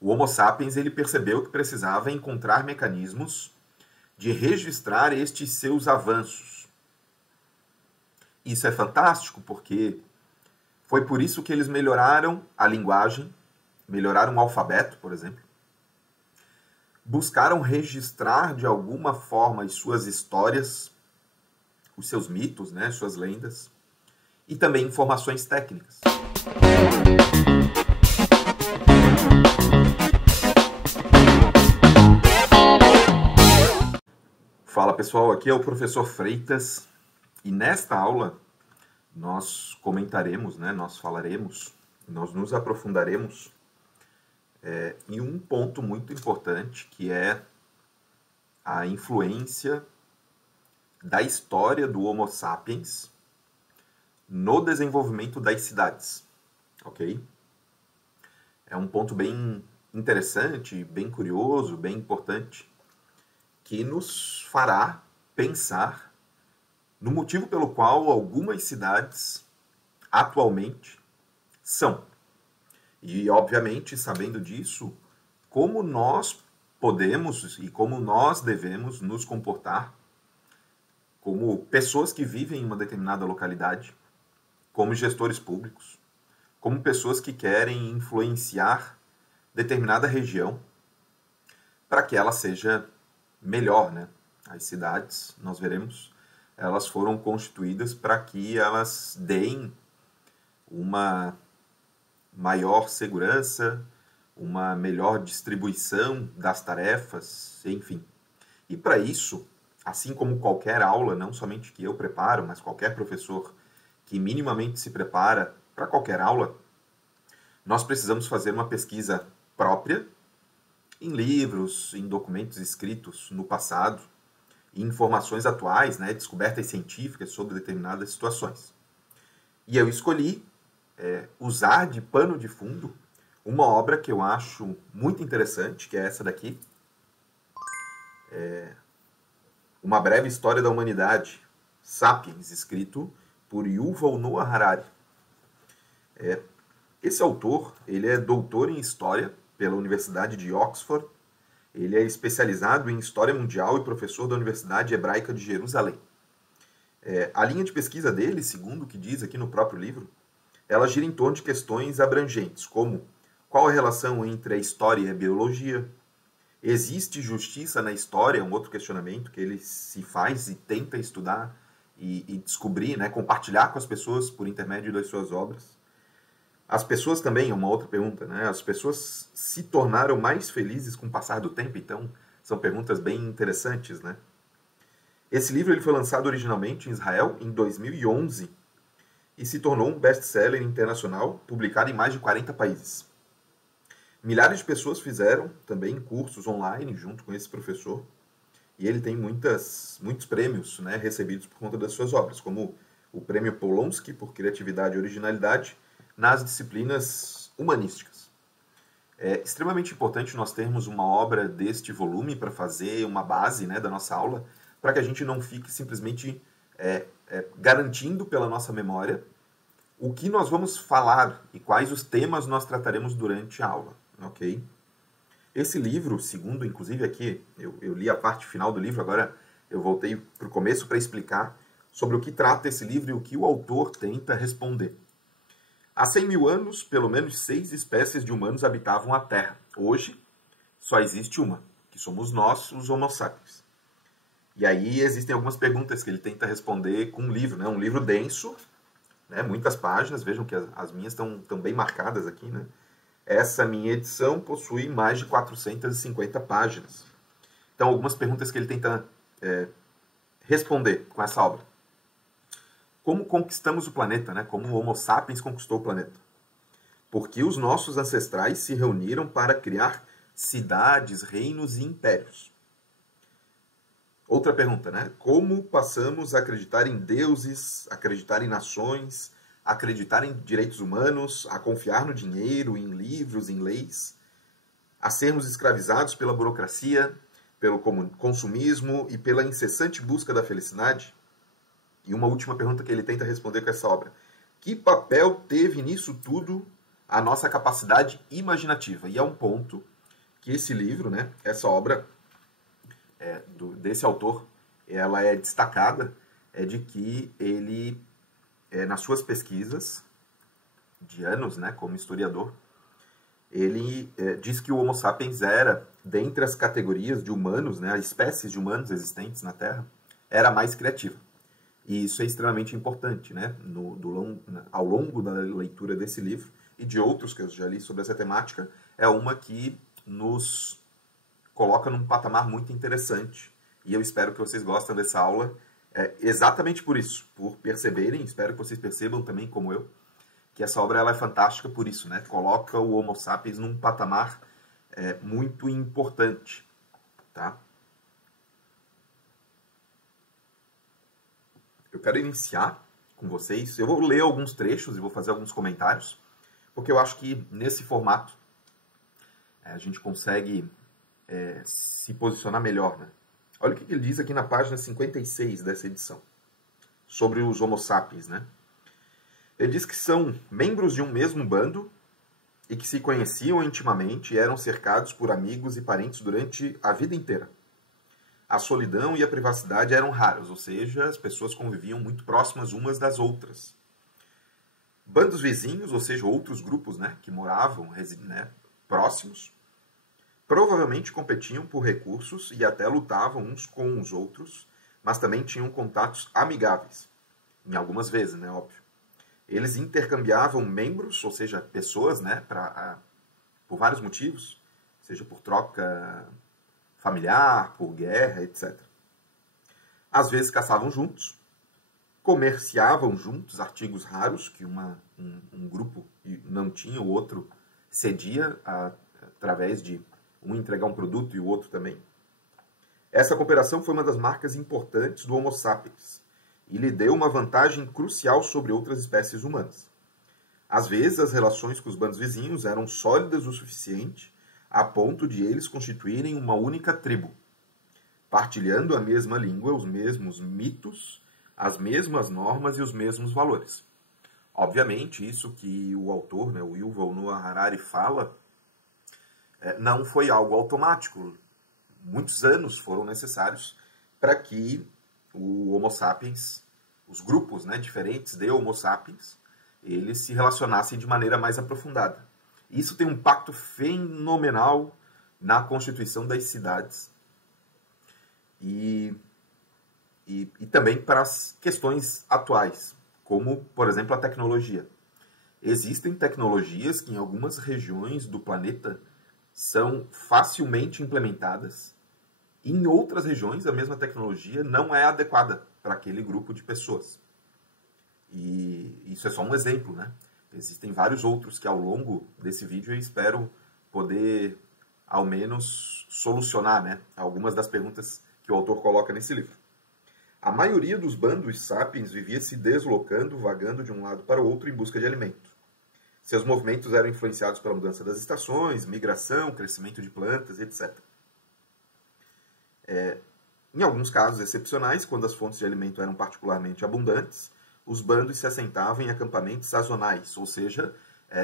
o Homo sapiens ele percebeu que precisava encontrar mecanismos de registrar estes seus avanços. Isso é fantástico porque foi por isso que eles melhoraram a linguagem, melhoraram o alfabeto, por exemplo, buscaram registrar de alguma forma as suas histórias, os seus mitos, né, suas lendas, e também informações técnicas. Fala pessoal, aqui é o professor Freitas e nesta aula nós comentaremos, né, nós falaremos, nós nos aprofundaremos em um ponto muito importante que é a influência da história do Homo sapiens no desenvolvimento das cidades, ok? É um ponto bem interessante, bem curioso, bem importante, que nos fará pensar no motivo pelo qual algumas cidades atualmente são. E, obviamente, sabendo disso, como nós podemos e como nós devemos nos comportar como pessoas que vivem em uma determinada localidade, como gestores públicos, como pessoas que querem influenciar determinada região para que ela seja melhor, né? As cidades, nós veremos, elas foram constituídas para que elas deem uma maior segurança, uma melhor distribuição das tarefas, enfim. E para isso, assim como qualquer aula, não somente que eu preparo, mas qualquer professor que minimamente se prepara para qualquer aula, nós precisamos fazer uma pesquisa própria em livros, em documentos escritos no passado, em informações atuais, né, descobertas científicas sobre determinadas situações. E eu escolhi usar de pano de fundo uma obra que eu acho muito interessante, que é essa daqui, Uma Breve História da Humanidade, Sapiens, escrito por Yuval Noah Harari. Esse autor, ele é doutor em História pela Universidade de Oxford, ele é especializado em História Mundial e professor da Universidade Hebraica de Jerusalém. A linha de pesquisa dele, segundo o que diz aqui no próprio livro, ela gira em torno de questões abrangentes, como qual a relação entre a história e a biologia, existe justiça na história, um outro questionamento que ele se faz e tenta estudar e descobrir, né, compartilhar com as pessoas por intermédio das suas obras. As pessoas também, é uma outra pergunta, né? As pessoas se tornaram mais felizes com o passar do tempo? Então, são perguntas bem interessantes, né? Esse livro ele foi lançado originalmente em Israel em 2011 e se tornou um best-seller internacional, publicado em mais de 40 países. Milhares de pessoas fizeram também cursos online junto com esse professor, e ele tem muitos prêmios, né, recebidos por conta das suas obras, como o Prêmio Polonsky por Criatividade e Originalidade nas disciplinas humanísticas. É extremamente importante nós termos uma obra deste volume para fazer uma base, né, da nossa aula, para que a gente não fique simplesmente garantindo pela nossa memória o que nós vamos falar e quais os temas nós trataremos durante a aula, ok? Esse livro, segundo, inclusive aqui, eu li a parte final do livro, agora eu voltei para o começo para explicar sobre o que trata esse livro e o que o autor tenta responder. Há 100 mil anos, pelo menos 6 espécies de humanos habitavam a Terra. Hoje, só existe uma, que somos nós, os Homo sapiens. E aí existem algumas perguntas que ele tenta responder com um livro, né? Um livro denso, né? Muitas páginas, vejam que as minhas estão bem marcadas aqui, né? Essa minha edição possui mais de 450 páginas. Então, algumas perguntas que ele tenta responder com essa obra. Como conquistamos o planeta, né? Como o Homo sapiens conquistou o planeta? Porque os nossos ancestrais se reuniram para criar cidades, reinos e impérios. Outra pergunta, né? Como passamos a acreditar em deuses, acreditar em nações, acreditar em direitos humanos, a confiar no dinheiro, em livros, em leis, a sermos escravizados pela burocracia, pelo consumismo e pela incessante busca da felicidade? E uma última pergunta que ele tenta responder com essa obra. Que papel teve nisso tudo a nossa capacidade imaginativa. E é um ponto que esse livro, né, essa obra desse autor, ela é destacada, é de que ele, nas suas pesquisas de anos, né, como historiador, ele diz que o Homo sapiens era, dentre as categorias de humanos, né, as espécies de humanos existentes na Terra, era a mais criativa. E isso é extremamente importante, né, ao longo da leitura desse livro e de outros que eu já li sobre essa temática, é uma que nos coloca num patamar muito interessante. E eu espero que vocês gostem dessa aula, exatamente por isso, por perceberem, espero que vocês percebam também, como eu, que essa obra ela é fantástica por isso, né? Coloca o Homo sapiens num patamar muito importante, tá? Eu quero iniciar com vocês, eu vou ler alguns trechos e vou fazer alguns comentários, porque eu acho que nesse formato a gente consegue se posicionar melhor, né? Olha o que ele diz aqui na página 56 dessa edição, sobre os Homo sapiens, né? Ele diz que são membros de um mesmo bando e que se conheciam intimamente e eram cercados por amigos e parentes durante a vida inteira. A solidão e a privacidade eram raros, ou seja, as pessoas conviviam muito próximas umas das outras. Bandos vizinhos, ou seja, outros grupos, né, que moravam próximos, provavelmente competiam por recursos e até lutavam uns com os outros, mas também tinham contatos amigáveis. Em algumas vezes, né, óbvio. Eles intercambiavam membros, ou seja, pessoas, né, por vários motivos, seja por troca familiar, por guerra, etc. Às vezes caçavam juntos, comerciavam juntos artigos raros que um grupo não tinha, o outro cedia através de um entregar um produto e o outro também. Essa cooperação foi uma das marcas importantes do Homo sapiens e lhe deu uma vantagem crucial sobre outras espécies humanas. Às vezes, as relações com os bandos vizinhos eram sólidas o suficiente a ponto de eles constituírem uma única tribo, partilhando a mesma língua, os mesmos mitos, as mesmas normas e os mesmos valores. Obviamente, isso que o autor, né, o Yuval Noah Harari, fala, não foi algo automático. Muitos anos foram necessários para que o Homo sapiens, os grupos, né, diferentes de Homo sapiens, eles se relacionassem de maneira mais aprofundada. Isso tem um impacto fenomenal na constituição das cidades e também para as questões atuais, como, por exemplo, a tecnologia. Existem tecnologias que em algumas regiões do planeta são facilmente implementadas. Em outras regiões, a mesma tecnologia não é adequada para aquele grupo de pessoas. E isso é só um exemplo, né? Existem vários outros que ao longo desse vídeo eu espero poder, ao menos, solucionar, né, algumas das perguntas que o autor coloca nesse livro. A maioria dos bandos sapiens vivia se deslocando, vagando de um lado para o outro em busca de alimento. Seus movimentos eram influenciados pela mudança das estações, migração, crescimento de plantas, etc. Em alguns casos excepcionais, quando as fontes de alimento eram particularmente abundantes, os bandos se assentavam em acampamentos sazonais, ou seja,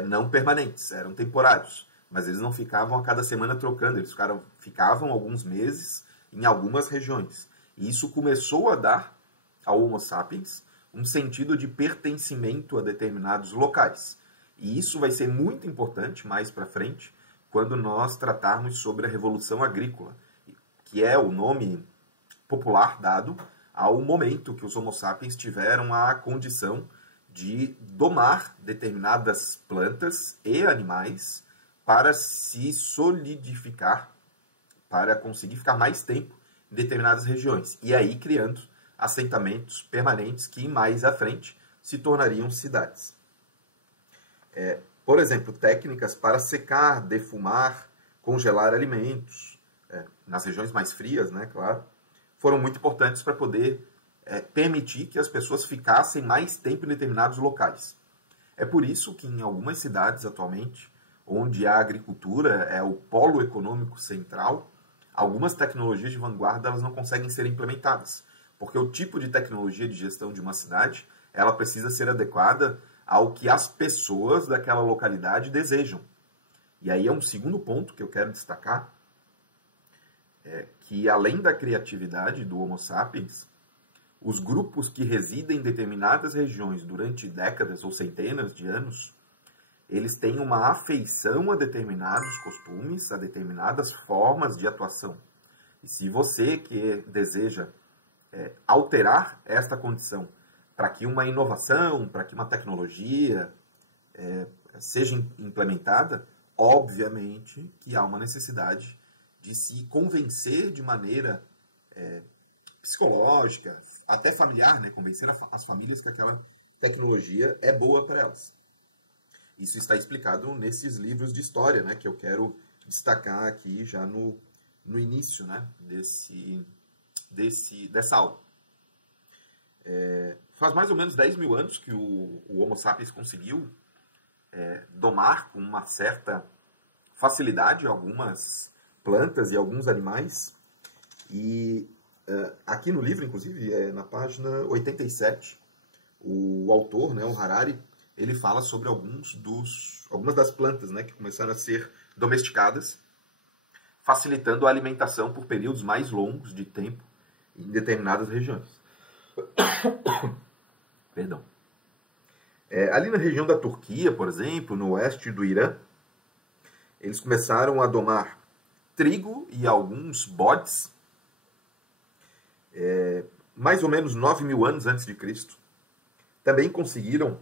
não permanentes, eram temporários. Mas eles não ficavam a cada semana trocando, eles ficavam alguns meses em algumas regiões. E isso começou a dar ao Homo sapiens um sentido de pertencimento a determinados locais. E isso vai ser muito importante mais para frente, quando nós tratarmos sobre a Revolução Agrícola, que é o nome popular dado ao momento que os Homo sapiens tiveram a condição de domar determinadas plantas e animais para se solidificar, para conseguir ficar mais tempo em determinadas regiões. E aí criando assentamentos permanentes que mais à frente se tornariam cidades. Por exemplo, técnicas para secar, defumar, congelar alimentos, nas regiões mais frias, né, claro, foram muito importantes para poder permitir que as pessoas ficassem mais tempo em determinados locais. É por isso que em algumas cidades atualmente, onde a agricultura é o polo econômico central, algumas tecnologias de vanguarda elas não conseguem ser implementadas, porque o tipo de tecnologia de gestão de uma cidade ela precisa ser adequada ao que as pessoas daquela localidade desejam. E aí é um segundo ponto que eu quero destacar, que além da criatividade do Homo sapiens, os grupos que residem em determinadas regiões durante décadas ou centenas de anos, eles têm uma afeição a determinados costumes, a determinadas formas de atuação. E se você que deseja alterar esta condição para que uma inovação, para que uma tecnologia seja implementada, obviamente que há uma necessidade de se convencer de maneira psicológica, até familiar, né? Convencer as famílias que aquela tecnologia é boa para elas. Isso está explicado nesses livros de história, né? Que eu quero destacar aqui já no início, né? dessa aula. Faz mais ou menos 10 mil anos que o Homo sapiens conseguiu domar com uma certa facilidade algumas plantas e alguns animais. E aqui no livro, inclusive, na página 87, o autor, né, o Harari, ele fala sobre algumas das plantas, né, que começaram a ser domesticadas, facilitando a alimentação por períodos mais longos de tempo em determinadas regiões. Perdão. Ali na região da Turquia, por exemplo, no oeste do Irã, eles começaram a domar trigo e alguns bodes, mais ou menos 9 mil anos antes de Cristo. Também conseguiram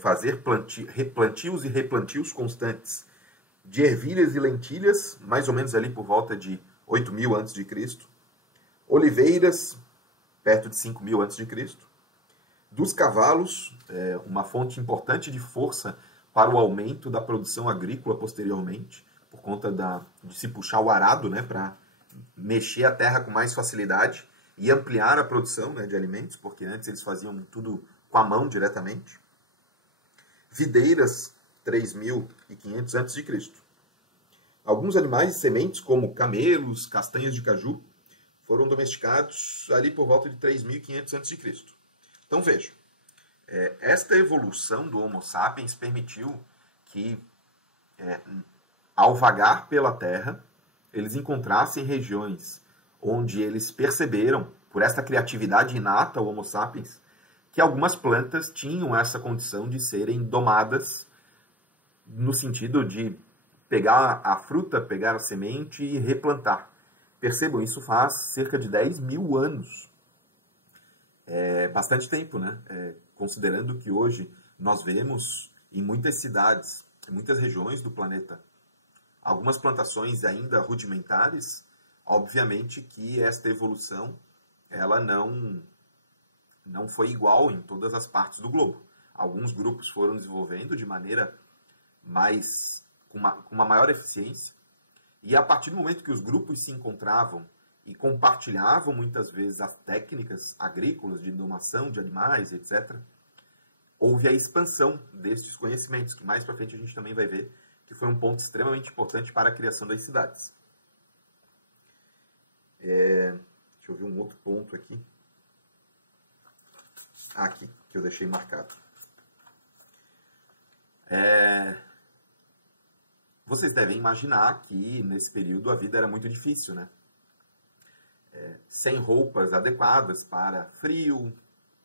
fazer replantios e replantios constantes de ervilhas e lentilhas, mais ou menos ali por volta de 8 mil antes de Cristo. Oliveiras, perto de 5 mil antes de Cristo. Dos cavalos, uma fonte importante de força para o aumento da produção agrícola posteriormente, por conta de se puxar o arado, né, para mexer a terra com mais facilidade e ampliar a produção, né, de alimentos, porque antes eles faziam tudo com a mão diretamente. Videiras, 3.500 a.C. Alguns animais e sementes, como camelos, castanhas de caju, foram domesticados ali por volta de 3.500 a.C. Então vejam, esta evolução do Homo sapiens permitiu que, ao vagar pela Terra, eles encontrassem regiões onde eles perceberam, por esta criatividade inata ao Homo sapiens, que algumas plantas tinham essa condição de serem domadas no sentido de pegar a fruta, pegar a semente e replantar. Percebam, isso faz cerca de 10 mil anos. É bastante tempo, né? Considerando que hoje nós vemos em muitas cidades, em muitas regiões do planeta, algumas plantações ainda rudimentares, obviamente que esta evolução ela não foi igual em todas as partes do globo. Alguns grupos foram desenvolvendo de maneira com uma maior eficiência, e a partir do momento que os grupos se encontravam e compartilhavam muitas vezes as técnicas agrícolas de domação de animais, etc., houve a expansão destes conhecimentos, que mais para frente a gente também vai ver que foi um ponto extremamente importante para a criação das cidades. Deixa eu ver um outro ponto aqui. Aqui, que eu deixei marcado. Vocês devem imaginar que nesse período a vida era muito difícil, né? Sem roupas adequadas para frio,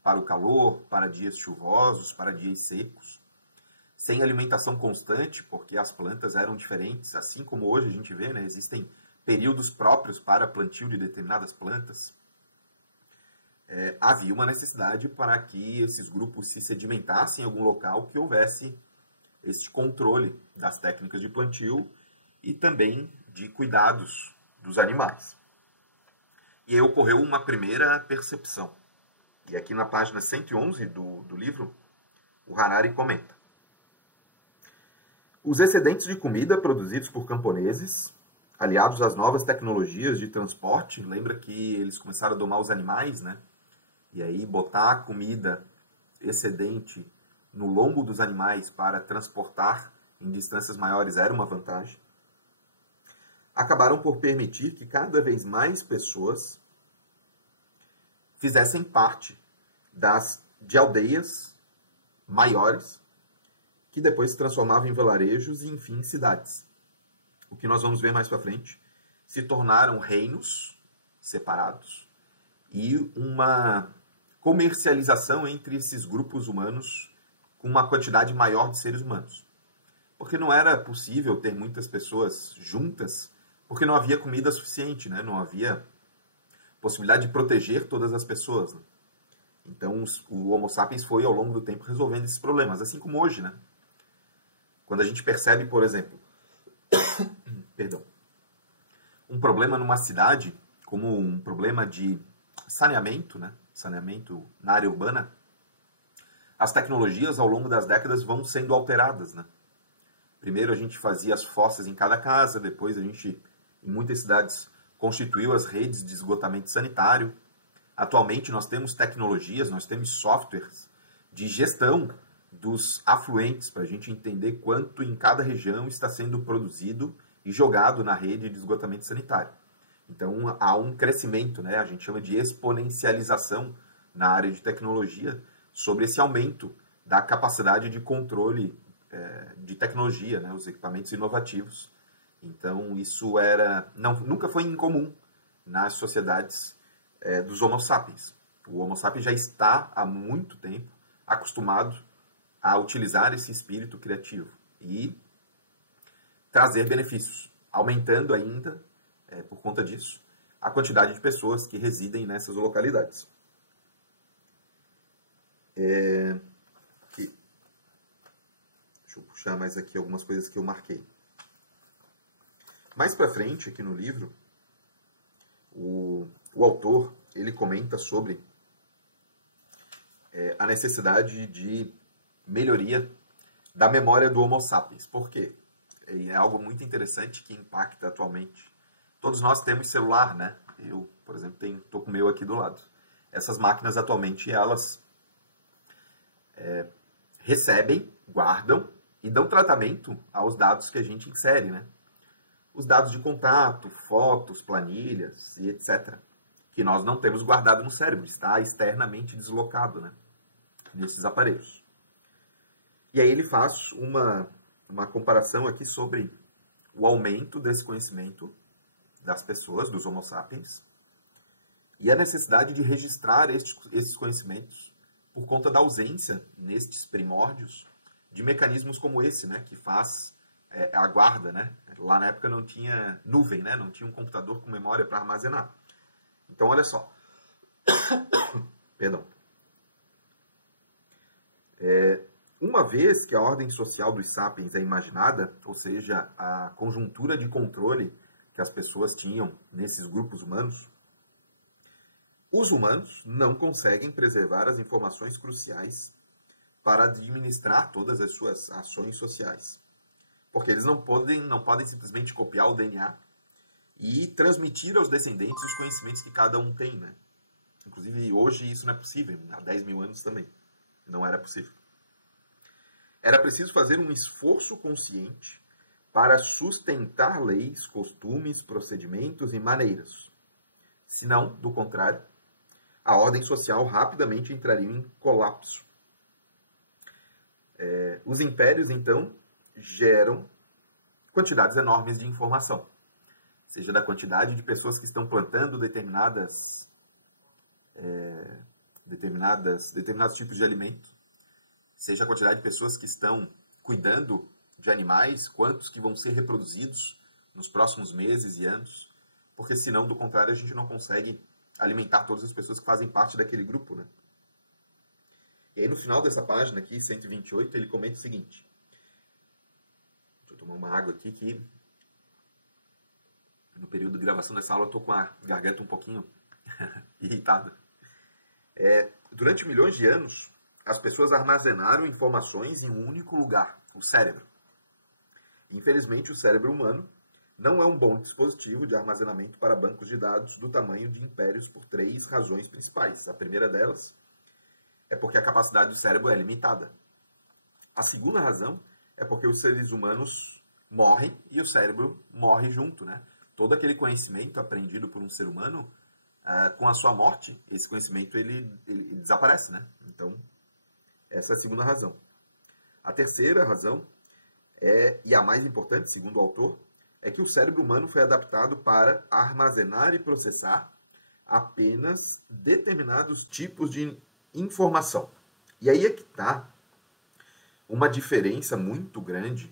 para o calor, para dias chuvosos, para dias secos. Sem alimentação constante, porque as plantas eram diferentes, assim como hoje a gente vê, né? Existem períodos próprios para plantio de determinadas plantas. Havia uma necessidade para que esses grupos se sedimentassem em algum local, que houvesse este controle das técnicas de plantio e também de cuidados dos animais. E aí ocorreu uma primeira percepção. E aqui na página 111 do livro, o Harari comenta: os excedentes de comida produzidos por camponeses, aliados às novas tecnologias de transporte, lembra que eles começaram a domar os animais, né? E aí botar a comida excedente no lombo dos animais para transportar em distâncias maiores era uma vantagem. Acabaram por permitir que cada vez mais pessoas fizessem parte de aldeias maiores que depois se transformavam em vilarejos e, enfim, em cidades. O que nós vamos ver mais para frente se tornaram reinos separados e uma comercialização entre esses grupos humanos com uma quantidade maior de seres humanos. Porque não era possível ter muitas pessoas juntas, porque não havia comida suficiente, né? Não havia possibilidade de proteger todas as pessoas. Né? Então, o Homo sapiens foi, ao longo do tempo, resolvendo esses problemas, assim como hoje, né? Quando a gente percebe, por exemplo, um problema numa cidade, como um problema de saneamento, né? Saneamento na área urbana, as tecnologias, ao longo das décadas, vão sendo alteradas, né? Primeiro a gente fazia as fossas em cada casa, depois a gente, em muitas cidades, constituiu as redes de esgotamento sanitário. Atualmente nós temos tecnologias, nós temos softwares de gestão dos afluentes, para a gente entender quanto em cada região está sendo produzido e jogado na rede de esgotamento sanitário. Então há um crescimento, né? A gente chama de exponencialização na área de tecnologia sobre esse aumento da capacidade de controle de tecnologia, né? Os equipamentos inovativos. Então isso nunca foi incomum nas sociedades dos Homo sapiens. O Homo sapiens já está há muito tempo acostumado a utilizar esse espírito criativo e trazer benefícios, aumentando ainda, por conta disso, a quantidade de pessoas que residem nessas localidades. Deixa eu puxar mais aqui algumas coisas que eu marquei. Mais para frente, aqui no livro, o autor ele comenta sobre a necessidade de melhoria da memória do Homo sapiens. Por quê? É algo muito interessante que impacta atualmente. Todos nós temos celular, né? Eu, por exemplo, estou com o meu aqui do lado. Essas máquinas atualmente, elas recebem, guardam e dão tratamento aos dados que a gente insere, né? Os dados de contato, fotos, planilhas e etc. Que nós não temos guardado no cérebro, está externamente deslocado, né? Nesses aparelhos. E aí ele faz uma comparação aqui sobre o aumento desse conhecimento das pessoas, dos Homo sapiens, e a necessidade de registrar esses conhecimentos por conta da ausência, nestes primórdios, de mecanismos como esse, né, que faz a guarda. Né? Lá na época não tinha nuvem, né, não tinha um computador com memória para armazenar. Então, olha só. Perdão. Uma vez que a ordem social dos sapiens é imaginada, ou seja, a conjuntura de controle que as pessoas tinham nesses grupos humanos, os humanos não conseguem preservar as informações cruciais para administrar todas as suas ações sociais. Porque eles não podem simplesmente copiar o DNA e transmitir aos descendentes os conhecimentos que cada um tem. Né? Inclusive, hoje isso não é possível. Há 10 mil anos também não era possível. Era preciso fazer um esforço consciente para sustentar leis, costumes, procedimentos e maneiras. Senão, do contrário, a ordem social rapidamente entraria em colapso. Os impérios, então, geram quantidades enormes de informação. Seja da quantidade de pessoas que estão plantando determinados tipos de alimento, seja a quantidade de pessoas que estão cuidando de animais, quantos que vão ser reproduzidos nos próximos meses e anos, porque senão, do contrário, a gente não consegue alimentar todas as pessoas que fazem parte daquele grupo, né? E aí no final dessa página aqui, 128, ele comenta o seguinte. Deixa eu tomar uma água aqui que no período de gravação dessa aula eu tô com a garganta um pouquinho irritada. Durante milhões de anos, as pessoas armazenaram informações em um único lugar, o cérebro. Infelizmente, o cérebro humano não é um bom dispositivo de armazenamento para bancos de dados do tamanho de impérios por 3 razões principais. A primeira delas é porque a capacidade do cérebro é limitada. A segunda razão é porque os seres humanos morrem e o cérebro morre junto, né? Todo aquele conhecimento aprendido por um ser humano, com a sua morte, esse conhecimento ele desaparece, né? Então, essa é a segunda razão. A terceira razão, e a mais importante, segundo o autor, é que o cérebro humano foi adaptado para armazenar e processar apenas determinados tipos de informação. E aí é que está uma diferença muito grande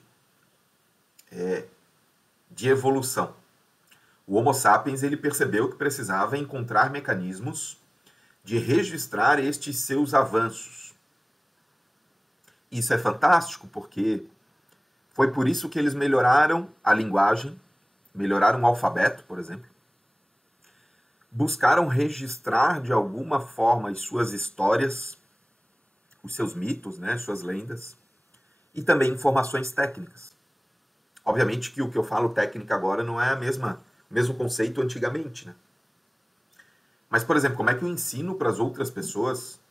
de evolução. O Homo sapiens ele percebeu que precisava encontrar mecanismos de registrar estes seus avanços. Isso é fantástico, porque foi por isso que eles melhoraram a linguagem, melhoraram o alfabeto, por exemplo, buscaram registrar de alguma forma as suas histórias, os seus mitos, né, suas lendas, e também informações técnicas. Obviamente que o que eu falo técnica agora não é o mesmo conceito antigamente, né? Mas, por exemplo, como é que eu ensino para as outras pessoas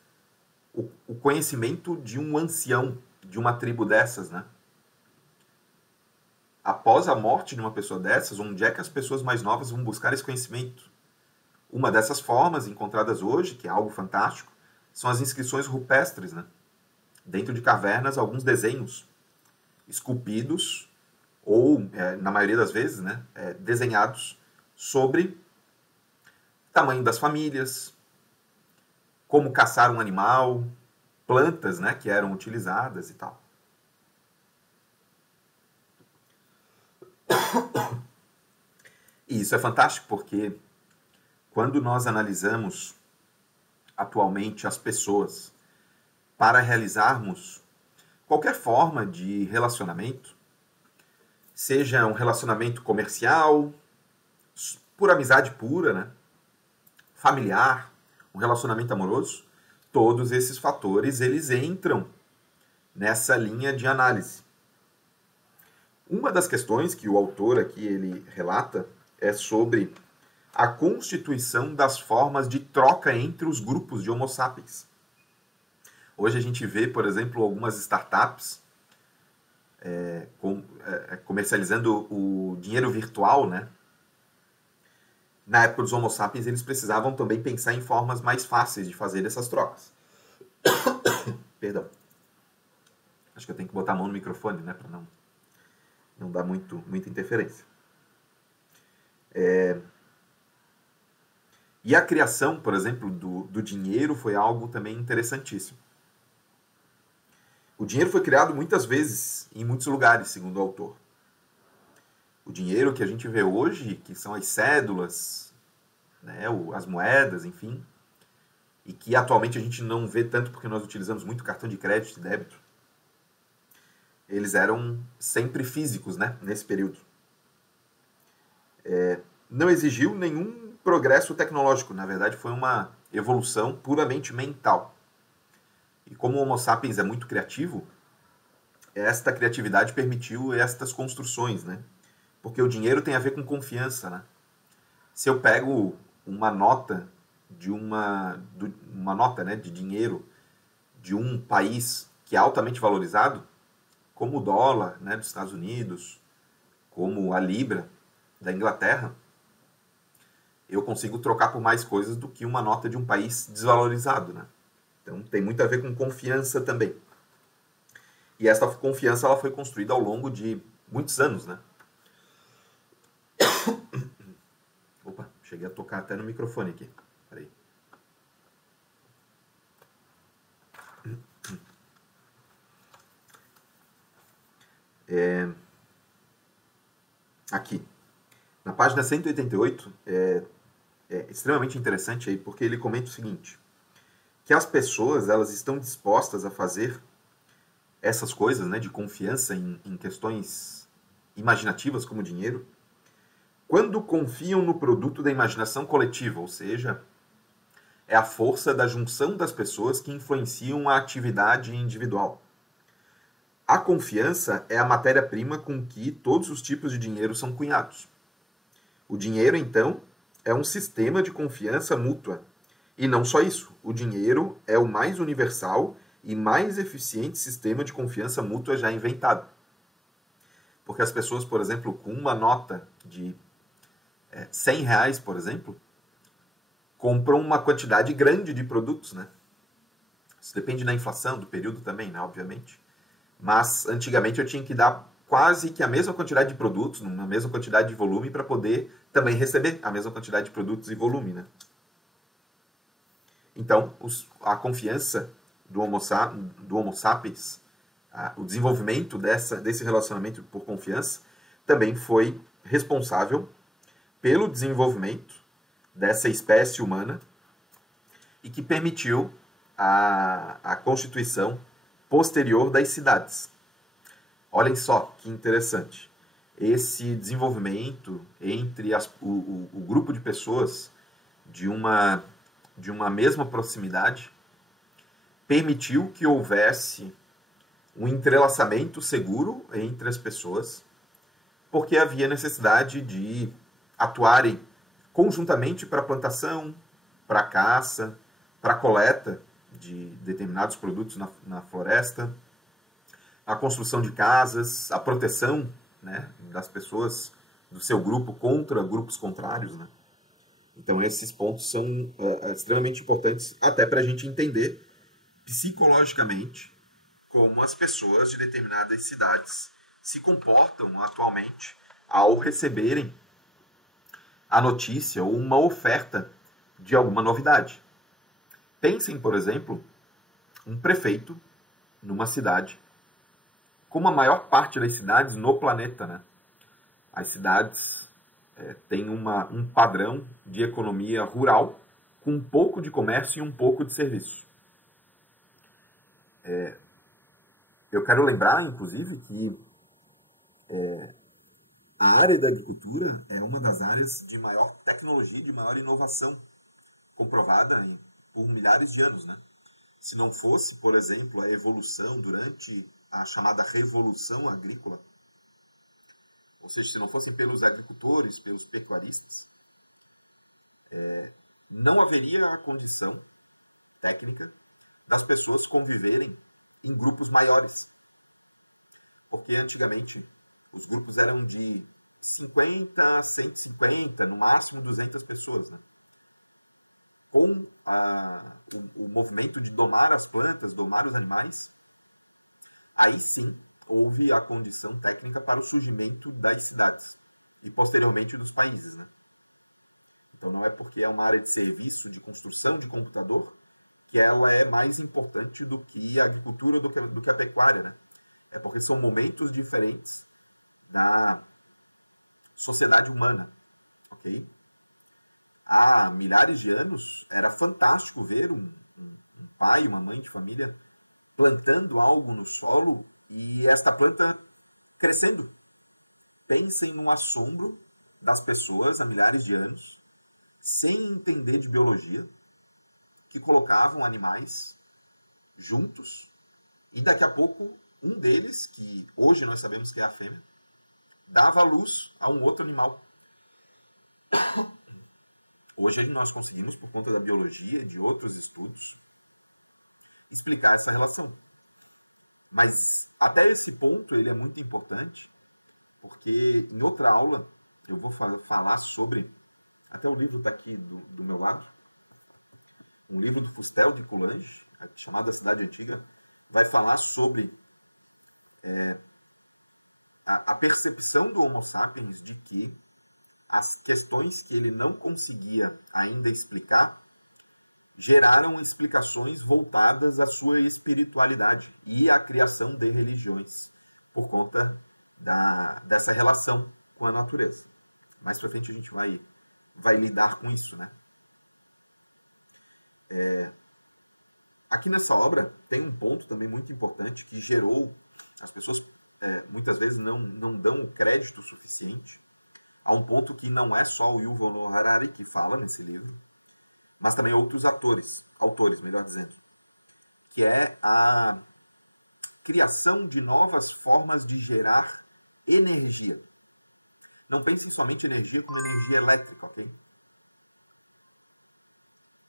o conhecimento de um ancião, de uma tribo dessas, né? Após a morte de uma pessoa dessas, onde é que as pessoas mais novas vão buscar esse conhecimento? Uma dessas formas encontradas hoje, que é algo fantástico, são as inscrições rupestres, né? Dentro de cavernas, alguns desenhos esculpidos ou, na maioria das vezes, né, desenhados sobre tamanho das famílias, como caçar um animal, plantas, né, que eram utilizadas e tal. E isso é fantástico porque quando nós analisamos atualmente as pessoas para realizarmos qualquer forma de relacionamento, seja um relacionamento comercial, por amizade pura, né, familiar, um relacionamento amoroso, todos esses fatores eles entram nessa linha de análise. Uma das questões que o autor aqui ele relata é sobre a constituição das formas de troca entre os grupos de Homo sapiens. Hoje a gente vê, por exemplo, algumas startups comercializando o dinheiro virtual, né? Na época dos Homo sapiens, eles precisavam também pensar em formas mais fáceis de fazer essas trocas. Perdão. Acho que eu tenho que botar a mão no microfone, né? Para não dar muita interferência. E a criação, por exemplo, do dinheiro foi algo também interessantíssimo. O dinheiro foi criado muitas vezes em muitos lugares, segundo o autor. O dinheiro que a gente vê hoje, que são as cédulas, né, as moedas, enfim, e que atualmente a gente não vê tanto porque nós utilizamos muito cartão de crédito e débito, eles eram sempre físicos, né, nesse período. Não exigiu nenhum progresso tecnológico, na verdade foi uma evolução puramente mental. E como o Homo sapiens é muito criativo, esta criatividade permitiu estas construções, né? Porque o dinheiro tem a ver com confiança, né? Se eu pego uma nota né, de dinheiro de um país que é altamente valorizado, como o dólar, né, dos Estados Unidos, como a libra da Inglaterra, eu consigo trocar por mais coisas do que uma nota de um país desvalorizado, né? Então tem muito a ver com confiança também. E essa confiança ela foi construída ao longo de muitos anos, né? Opa, cheguei a tocar até no microfone aqui. Peraí. Aqui. Na página 188, é extremamente interessante aí, porque ele comenta o seguinte, que as pessoas elas estão dispostas a fazer essas coisas, né, de confiança em questões imaginativas como dinheiro, quando confiam no produto da imaginação coletiva, ou seja, é a força da junção das pessoas que influenciam a atividade individual. A confiança é a matéria-prima com que todos os tipos de dinheiro são cunhados. O dinheiro, então, é um sistema de confiança mútua. E não só isso, o dinheiro é o mais universal e mais eficiente sistema de confiança mútua já inventado. Porque as pessoas, por exemplo, com uma nota de R$100, por exemplo, compram uma quantidade grande de produtos, né? Isso depende da inflação, do período também, né? Obviamente. Mas antigamente eu tinha que dar quase que a mesma quantidade de produtos, na mesma quantidade de volume, para poder também receber a mesma quantidade de produtos e volume, né? Então, a confiança do Homo sapiens, o desenvolvimento desse relacionamento por confiança, também foi responsável pelo desenvolvimento dessa espécie humana e que permitiu a constituição posterior das cidades. Olhem só que interessante. Esse desenvolvimento entre o grupo de pessoas de uma mesma proximidade permitiu que houvesse um entrelaçamento seguro entre as pessoas, porque havia necessidade de atuarem conjuntamente para a plantação, para a caça, para a coleta de determinados produtos na floresta, a construção de casas, a proteção, né, das pessoas do seu grupo contra grupos contrários, né? Então esses pontos são extremamente importantes até para a gente entender psicologicamente como as pessoas de determinadas cidades se comportam atualmente ao receberem a notícia ou uma oferta de alguma novidade. Pensem, por exemplo, um prefeito numa cidade, como a maior parte das cidades no planeta, né? As cidades têm um padrão de economia rural com um pouco de comércio e um pouco de serviço. Eu quero lembrar, inclusive, que a área da agricultura é uma das áreas de maior tecnologia, de maior inovação, comprovada por milhares de anos, né? Se não fosse, por exemplo, a evolução durante a chamada Revolução Agrícola, ou seja, se não fossem pelos agricultores, pelos pecuaristas, não haveria a condição técnica das pessoas conviverem em grupos maiores. Porque antigamente os grupos eram de 50, 150, no máximo 200 pessoas, né? Com o movimento de domar as plantas, domar os animais, aí sim houve a condição técnica para o surgimento das cidades e posteriormente dos países, né? Então não é porque é uma área de serviço, de construção de computador, que ela é mais importante do que a agricultura, do que a pecuária, né? É porque são momentos diferentes da sociedade humana, ok? Há milhares de anos era fantástico ver um pai, uma mãe de família plantando algo no solo e esta planta crescendo. Pensem no assombro das pessoas há milhares de anos, sem entender de biologia, que colocavam animais juntos e daqui a pouco um deles, que hoje nós sabemos que é a fêmea, dava luz a um outro animal. Hoje nós conseguimos, por conta da biologia e de outros estudos, explicar essa relação. Mas até esse ponto ele é muito importante, porque em outra aula eu vou falar sobre, até o livro está aqui do meu lado, um livro do Fustel de Coulanges, chamado A Cidade Antiga, vai falar sobre a percepção do Homo sapiens de que as questões que ele não conseguia ainda explicar geraram explicações voltadas à sua espiritualidade e à criação de religiões por conta dessa relação com a natureza. Mais pra frente a gente vai lidar com isso, né? Aqui nessa obra tem um ponto também muito importante que gerou, as pessoas muitas vezes não dão o crédito suficiente a um ponto que não é só o Yuval Noah Harari que fala nesse livro, mas também outros autores, melhor dizendo, que é a criação de novas formas de gerar energia. Não pense somente em energia como energia elétrica, ok?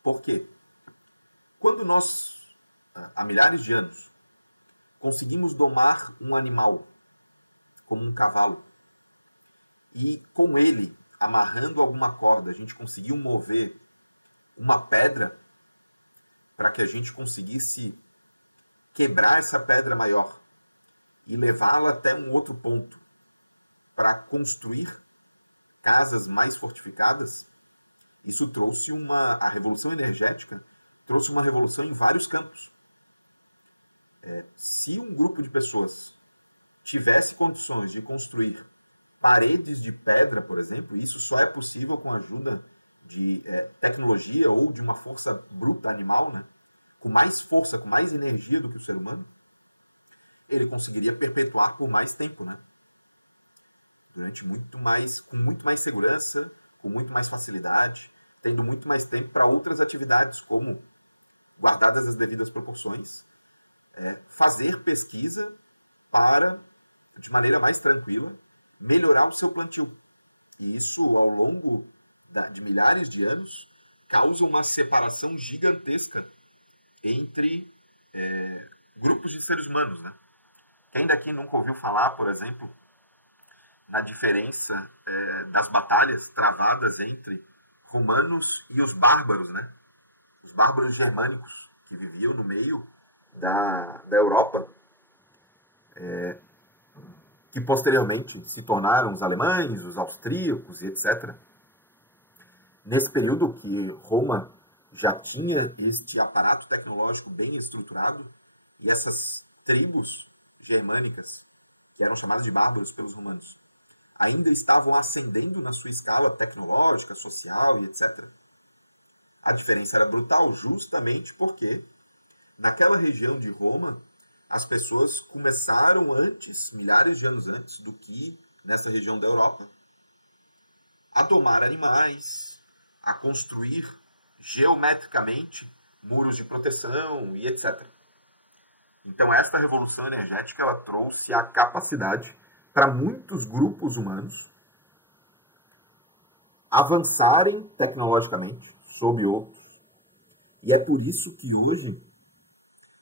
Por quê? Quando nós, há milhares de anos, conseguimos domar um animal, como um cavalo, e com ele, amarrando alguma corda, a gente conseguiu mover uma pedra para que a gente conseguisse quebrar essa pedra maior e levá-la até um outro ponto para construir casas mais fortificadas, isso trouxe a revolução energética trouxe uma revolução em vários campos. Se um grupo de pessoas tivesse condições de construir paredes de pedra, por exemplo, isso só é possível com a ajuda de tecnologia ou de uma força bruta animal, né? Com mais força, com mais energia do que o ser humano, ele conseguiria perpetuar por mais tempo, né? Com muito mais segurança, com muito mais facilidade, tendo muito mais tempo para outras atividades, como, guardadas as devidas proporções, fazer pesquisa para, de maneira mais tranquila, melhorar o seu plantio. E isso, ao longo de milhares de anos, causa uma separação gigantesca entre grupos de seres humanos, né? Quem daqui nunca ouviu falar, por exemplo, na diferença das batalhas travadas entre romanos e os bárbaros, né? Os bárbaros germânicos que viviam no meio da Europa, que posteriormente se tornaram os alemães, os austríacos e etc. Nesse período que Roma já tinha este aparato tecnológico bem estruturado, e essas tribos germânicas, que eram chamadas de bárbaros pelos romanos, ainda estavam ascendendo na sua escala tecnológica, social e etc. A diferença era brutal, justamente porque naquela região de Roma, as pessoas começaram antes, milhares de anos antes do que nessa região da Europa, a domar animais, a construir geometricamente muros de proteção e etc. Então, esta revolução energética ela trouxe a capacidade para muitos grupos humanos avançarem tecnologicamente sobre outros. E é por isso que hoje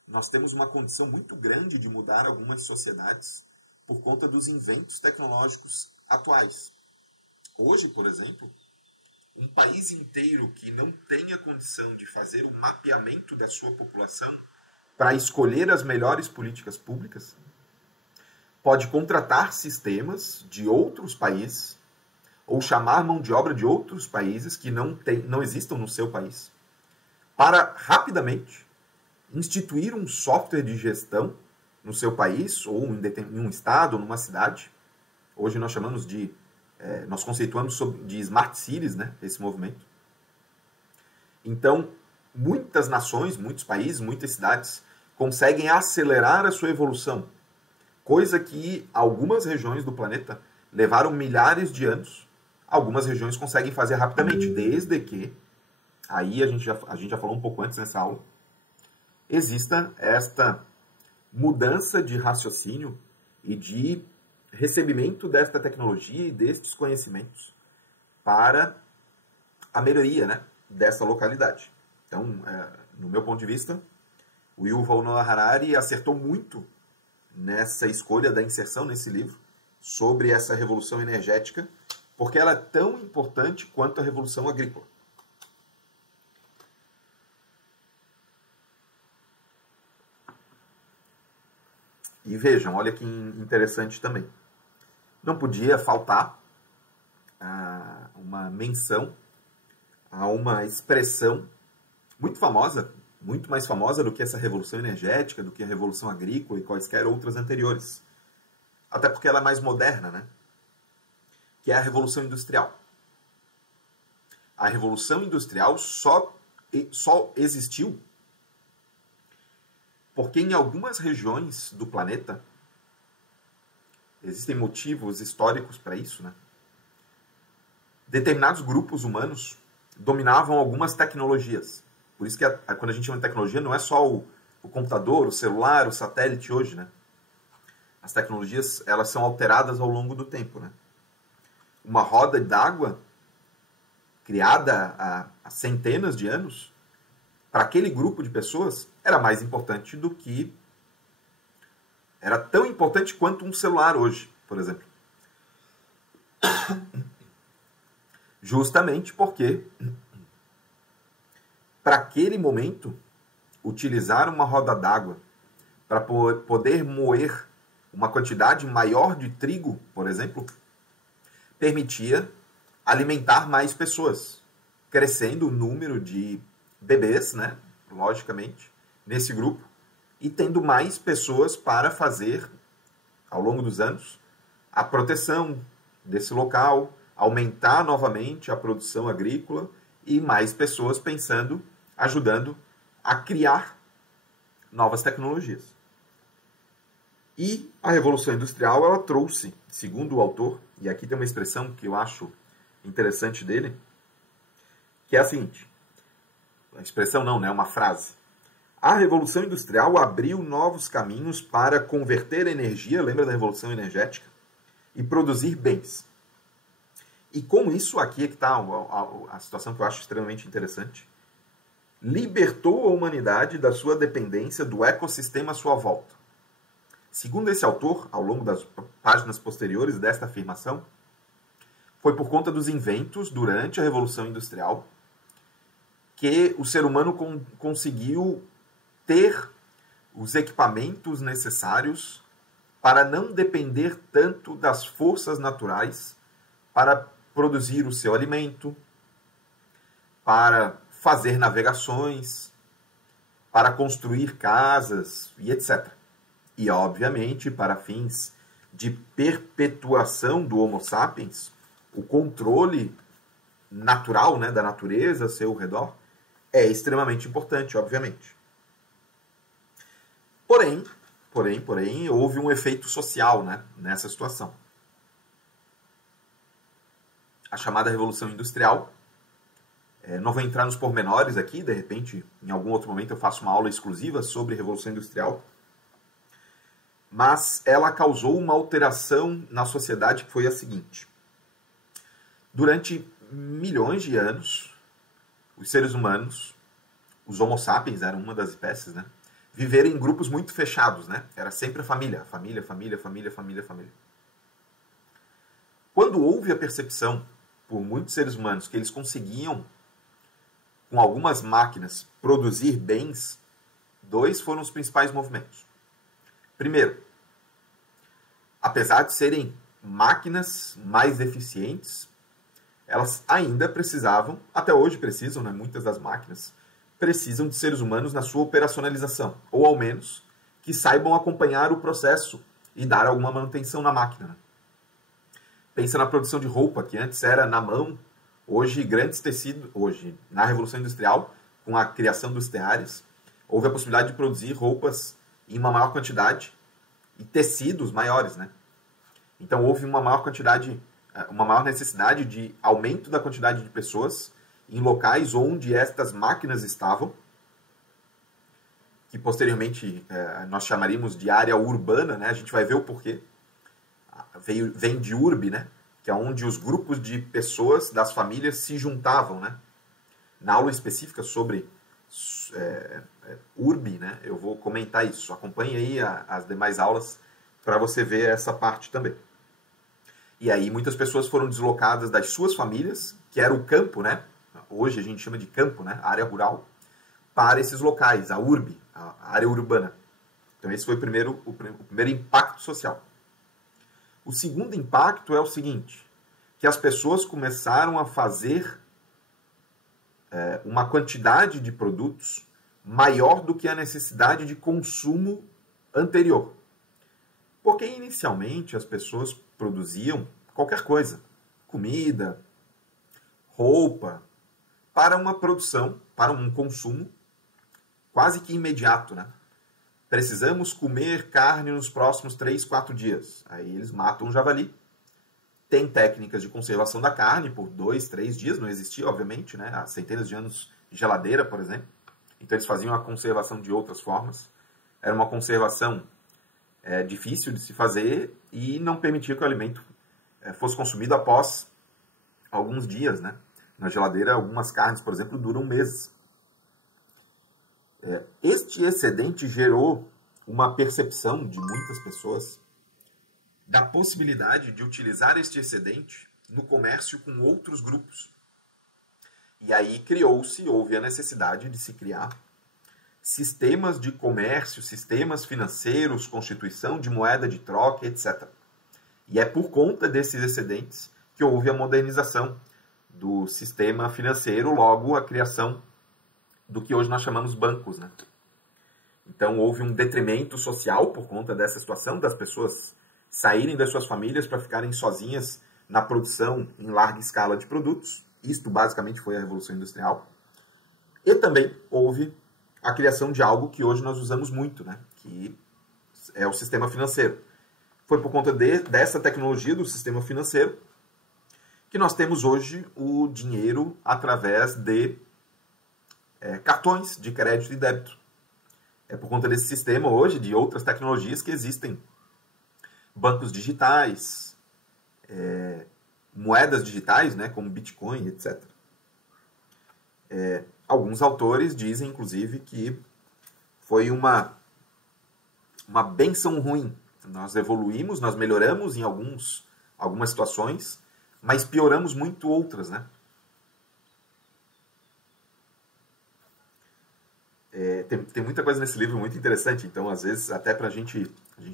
nós temos uma condição muito grande de mudar algumas sociedades por conta dos inventos tecnológicos atuais. Hoje, por exemplo, um país inteiro que não tenha condição de fazer um mapeamento da sua população para escolher as melhores políticas públicas, pode contratar sistemas de outros países ou chamar mão de obra de outros países que não existam no seu país para rapidamente instituir um software de gestão no seu país ou em um estado ou numa cidade. Hoje nós chamamos nós conceituamos de smart cities, né, esse movimento. Então, muitas nações, muitos países, muitas cidades conseguem acelerar a sua evolução, coisa que algumas regiões do planeta levaram milhares de anos. Algumas regiões conseguem fazer rapidamente, desde que, aí a gente já falou um pouco antes nessa aula, exista esta mudança de raciocínio e de recebimento desta tecnologia e destes conhecimentos para a melhoria, né, dessa localidade. Então, no meu ponto de vista, o Yuval Noah Harari acertou muito nessa escolha da inserção nesse livro sobre essa revolução energética, porque ela é tão importante quanto a revolução agrícola. E vejam, olha que interessante também. Não podia faltar uma menção a uma expressão muito famosa, muito mais famosa do que essa revolução energética, do que a revolução agrícola e quaisquer outras anteriores. Até porque ela é mais moderna, né? Que é a revolução industrial. A revolução industrial só existiu porque em algumas regiões do planeta, existem motivos históricos para isso, né? Determinados grupos humanos dominavam algumas tecnologias. Por isso que quando a gente chama de tecnologia, não é só o computador, o celular, o satélite hoje, né? As tecnologias, elas são alteradas ao longo do tempo, né? Uma roda d'água criada há centenas de anos, para aquele grupo de pessoas, era mais importante do que... Era tão importante quanto um celular hoje, por exemplo. Justamente porque, para aquele momento, utilizar uma roda d'água para poder moer uma quantidade maior de trigo, por exemplo, permitia alimentar mais pessoas, crescendo o número de bebês, né, logicamente, nesse grupo, e tendo mais pessoas para fazer, ao longo dos anos, a proteção desse local, aumentar novamente a produção agrícola e mais pessoas pensando, ajudando a criar novas tecnologias. E a Revolução Industrial, ela trouxe, segundo o autor, e aqui tem uma expressão que eu acho interessante dele, que é a seguinte, a expressão não, né, uma frase. A Revolução Industrial abriu novos caminhos para converter energia, lembra da Revolução Energética, e produzir bens. E com isso aqui é que está a situação que eu acho extremamente interessante. Libertou a humanidade da sua dependência do ecossistema à sua volta. Segundo esse autor, ao longo das páginas posteriores desta afirmação, foi por conta dos inventos durante a Revolução Industrial que o ser humano conseguiu ter os equipamentos necessários para não depender tanto das forças naturais para produzir o seu alimento, para fazer navegações, para construir casas e etc. E, obviamente, para fins de perpetuação do Homo sapiens, o controle natural, né, da natureza ao seu redor é extremamente importante, obviamente. Porém, houve um efeito social, né, nessa situação. A chamada Revolução Industrial, não vou entrar nos pormenores aqui, de repente, em algum outro momento eu faço uma aula exclusiva sobre Revolução Industrial, mas ela causou uma alteração na sociedade que foi a seguinte. Durante milhões de anos, os seres humanos, os Homo sapiens, eram uma das espécies, né, viveram em grupos muito fechados, né? Era sempre a família. Quando houve a percepção, por muitos seres humanos, que eles conseguiam, com algumas máquinas, produzir bens, dois foram os principais movimentos. Primeiro, apesar de serem máquinas mais eficientes, elas ainda precisavam, até hoje precisam, né, muitas das máquinas, precisam de seres humanos na sua operacionalização, ou ao menos que saibam acompanhar o processo e dar alguma manutenção na máquina. Né? Pensa na produção de roupa, que antes era na mão, hoje grandes tecidos, hoje na Revolução Industrial, com a criação dos teares, houve a possibilidade de produzir roupas em uma maior quantidade e tecidos maiores, né? Então houve uma maior necessidade de aumento da quantidade de pessoas em locais onde estas máquinas estavam, que posteriormente nós chamaríamos de área urbana, né? A gente vai ver o porquê. Vem de urbe, né? Que é onde os grupos de pessoas das famílias se juntavam, né? Na aula específica sobre urbe, né? Eu vou comentar isso. Acompanhe aí as demais aulas para você ver essa parte também. E aí muitas pessoas foram deslocadas das suas famílias, que era o campo, né? Hoje a gente chama de campo, né? A área rural, para esses locais, a urbe, a área urbana. Então esse foi o primeiro impacto social. O segundo impacto é o seguinte, que as pessoas começaram a fazer uma quantidade de produtos maior do que a necessidade de consumo anterior. Porque inicialmente as pessoas produziam qualquer coisa, comida, roupa, para uma produção, para um consumo quase que imediato, né? Precisamos comer carne nos próximos 3, 4 dias. Aí eles matam um javali. Tem técnicas de conservação da carne por 2, 3 dias. Não existia, obviamente, né? Há centenas de anos de geladeira, por exemplo. Então eles faziam a conservação de outras formas. Era uma conservação difícil de se fazer e não permitia que o alimento fosse consumido após alguns dias, né? Na geladeira, algumas carnes, por exemplo, duram meses. Este excedente gerou uma percepção de muitas pessoas da possibilidade de utilizar este excedente no comércio com outros grupos. E aí houve a necessidade de se criar sistemas de comércio, sistemas financeiros, constituição de moeda de troca, etc. E é por conta desses excedentes que houve a modernização do sistema financeiro, logo a criação do que hoje nós chamamos bancos, né? Então houve um detrimento social por conta dessa situação, das pessoas saírem das suas famílias para ficarem sozinhas na produção em larga escala de produtos. Isto basicamente foi a Revolução Industrial. E também houve a criação de algo que hoje nós usamos muito, né? Que é o sistema financeiro. Foi por conta dessa tecnologia do sistema financeiro que nós temos hoje o dinheiro através de cartões de crédito e débito. É por conta desse sistema hoje, de outras tecnologias, que existem bancos digitais, moedas digitais, né, como Bitcoin, etc. Alguns autores dizem, inclusive, que foi uma bênção ruim. Nós evoluímos, nós melhoramos em algumas situações, mas pioramos muito outras, né? Tem muita coisa nesse livro muito interessante, então às vezes até a gente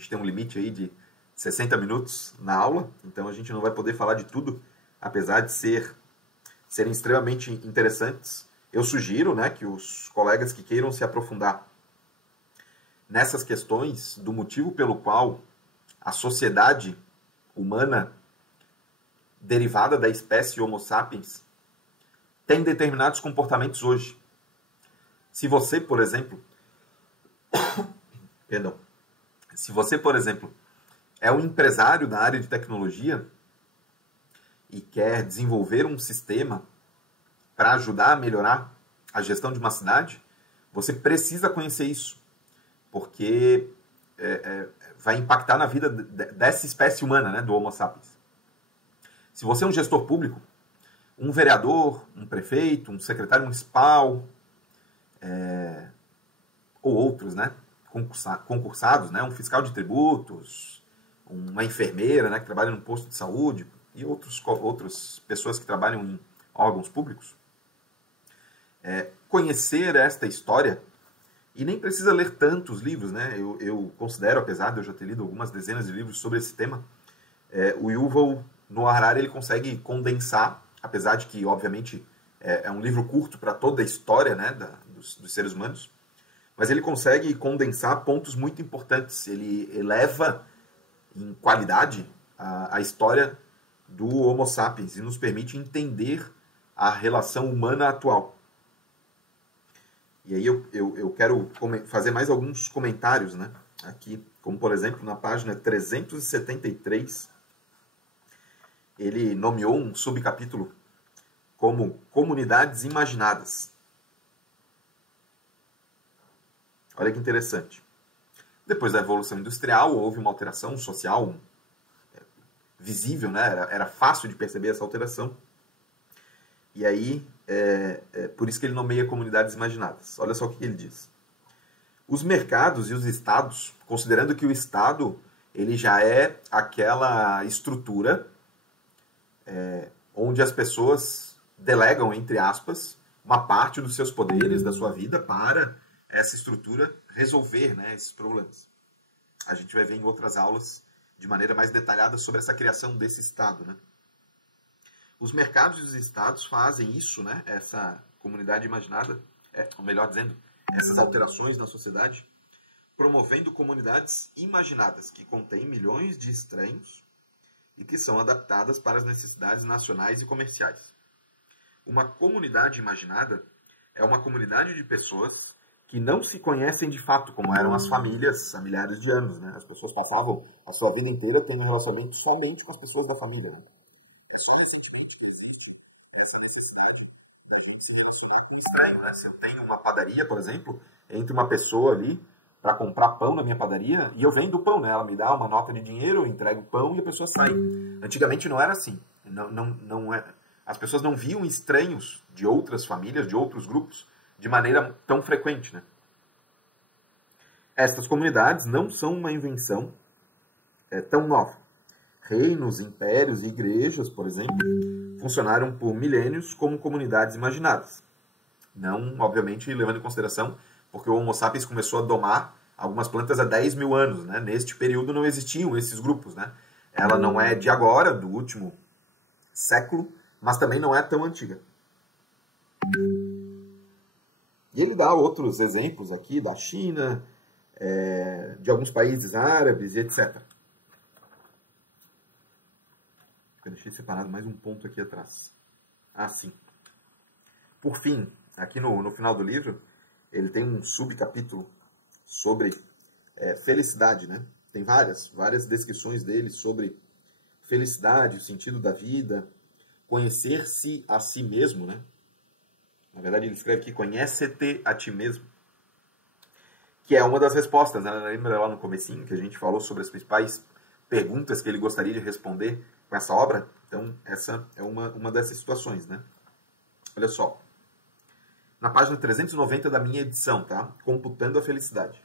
tem um limite aí de 60 minutos na aula, então a gente não vai poder falar de tudo, apesar de serem extremamente interessantes. Eu sugiro, né, que os colegas que queiram se aprofundar nessas questões do motivo pelo qual a sociedade humana derivada da espécie Homo sapiens tem determinados comportamentos hoje. Se você, por exemplo, é um empresário da área de tecnologia e quer desenvolver um sistema para ajudar a melhorar a gestão de uma cidade, você precisa conhecer isso, porque vai impactar na vida dessa espécie humana, né, do Homo sapiens. Se você é um gestor público, um vereador, um prefeito, um secretário municipal, ou outros, né, concursados, né, um fiscal de tributos, uma enfermeira, né, que trabalha num posto de saúde, e outras pessoas que trabalham em órgãos públicos, conhecer esta história, e nem precisa ler tantos livros, né, eu considero, apesar de eu já ter lido algumas dezenas de livros sobre esse tema, o Yuval Noah Harari ele consegue condensar, apesar de que, obviamente, é um livro curto para toda a história, né, dos seres humanos, mas ele consegue condensar pontos muito importantes. Ele eleva em qualidade a história do Homo sapiens e nos permite entender a relação humana atual. E aí eu quero fazer mais alguns comentários, né, aqui, como por exemplo na página 373, ele nomeou um subcapítulo como Comunidades Imaginadas. Olha que interessante. Depois da Revolução Industrial, houve uma alteração social visível, né? Era fácil de perceber essa alteração. E aí, por isso que ele nomeia Comunidades Imaginadas. Olha só o que ele diz. Os mercados e os estados, considerando que o estado ele já é aquela estrutura onde as pessoas delegam, entre aspas, uma parte dos seus poderes, da sua vida, para essa estrutura resolver, né, esses problemas. A gente vai ver em outras aulas de maneira mais detalhada sobre essa criação desse Estado, né? Os mercados e os estados fazem isso, né, essa comunidade imaginada, ou melhor dizendo, essas alterações na sociedade, promovendo comunidades imaginadas, que contêm milhões de estranhos e que são adaptadas para as necessidades nacionais e comerciais. Uma comunidade imaginada é uma comunidade de pessoas que não se conhecem de fato, como eram as famílias há milhares de anos, né? As pessoas passavam a sua vida inteira tendo relacionamento somente com as pessoas da família, né? É só recentemente que existe essa necessidade da gente se relacionar com o estranho, né? Se eu tenho uma padaria, por exemplo, entre uma pessoa ali para comprar pão na minha padaria e eu vendo o pão, né? Ela me dá uma nota de dinheiro, eu entrego o pão e a pessoa sai. Antigamente não era assim. As pessoas não viam estranhos de outras famílias, de outros grupos, de maneira tão frequente, né? Estas comunidades não são uma invenção tão nova. Reinos, impérios e igrejas, por exemplo, funcionaram por milênios como comunidades imaginadas. Não, obviamente, levando em consideração porque o Homo sapiens começou a domar algumas plantas há 10 mil anos, né? Neste período não existiam esses grupos, né? Ela não é de agora, do último século, mas também não é tão antiga. E ele dá outros exemplos aqui da China, de alguns países árabes e etc. Eu deixei separado mais um ponto aqui atrás. Ah, sim. Por fim, aqui no final do livro, ele tem um subcapítulo sobre felicidade, né? Tem várias descrições dele sobre felicidade, o sentido da vida, conhecer-se a si mesmo, né? Na verdade, ele escreve aqui, conhece-te a ti mesmo. Que é uma das respostas, né? Lembra lá no comecinho que a gente falou sobre as principais perguntas que ele gostaria de responder com essa obra? Então, essa é uma dessas situações, né? Olha só. Na página 390 da minha edição, tá? Computando a felicidade.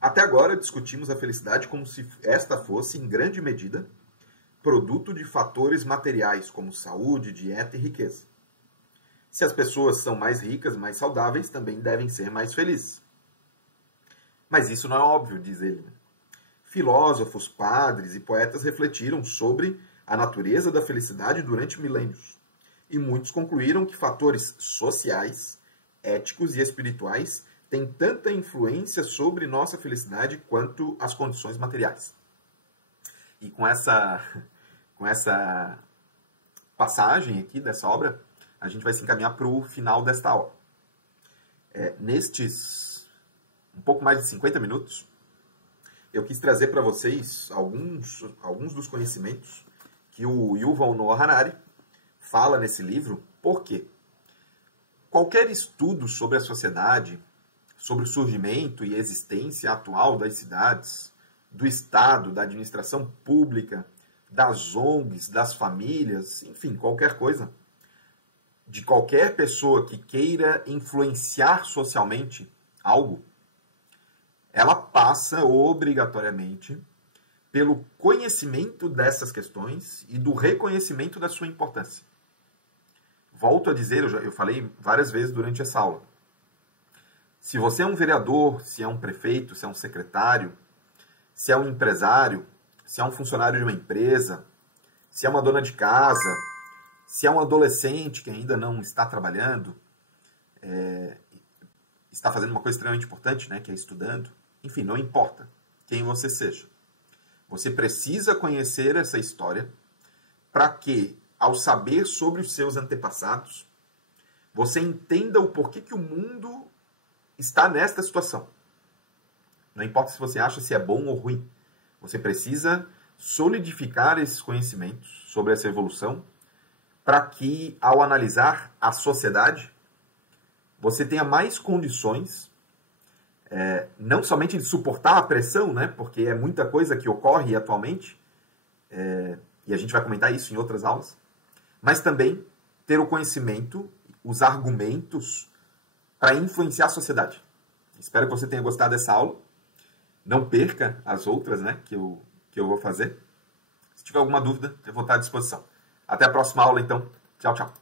Até agora discutimos a felicidade como se esta fosse, em grande medida, produto de fatores materiais como saúde, dieta e riqueza. Se as pessoas são mais ricas, mais saudáveis, também devem ser mais felizes. Mas isso não é óbvio, diz ele. Filósofos, padres e poetas refletiram sobre a natureza da felicidade durante milênios. E muitos concluíram que fatores sociais, éticos e espirituais têm tanta influência sobre nossa felicidade quanto as condições materiais. E com essa passagem aqui dessa obra, a gente vai se encaminhar para o final desta aula. Nestes um pouco mais de 50 minutos, eu quis trazer para vocês alguns dos conhecimentos que o Yuval Noah Harari fala nesse livro. Por quê? Qualquer estudo sobre a sociedade, sobre o surgimento e existência atual das cidades, do Estado, da administração pública, das ONGs, das famílias, enfim, qualquer coisa, de qualquer pessoa que queira influenciar socialmente algo, ela passa obrigatoriamente pelo conhecimento dessas questões e do reconhecimento da sua importância. Volto a dizer, eu falei várias vezes durante essa aula, se você é um vereador, se é um prefeito, se é um secretário, se é um empresário, se é um funcionário de uma empresa, se é uma dona de casa, se é um adolescente que ainda não está trabalhando, está fazendo uma coisa extremamente importante, né, que é estudando, enfim, não importa quem você seja. Você precisa conhecer essa história para que, ao saber sobre os seus antepassados, você entenda o porquê que o mundo está nesta situação. Não importa se você acha se é bom ou ruim. Você precisa solidificar esses conhecimentos sobre essa evolução para que, ao analisar a sociedade, você tenha mais condições, não somente de suportar a pressão, né, porque é muita coisa que ocorre atualmente, e a gente vai comentar isso em outras aulas, mas também ter o conhecimento, os argumentos para influenciar a sociedade. Espero que você tenha gostado dessa aula. Não perca as outras, né, que eu vou fazer. Se tiver alguma dúvida, eu vou estar à disposição. Até a próxima aula, então. Tchau, tchau.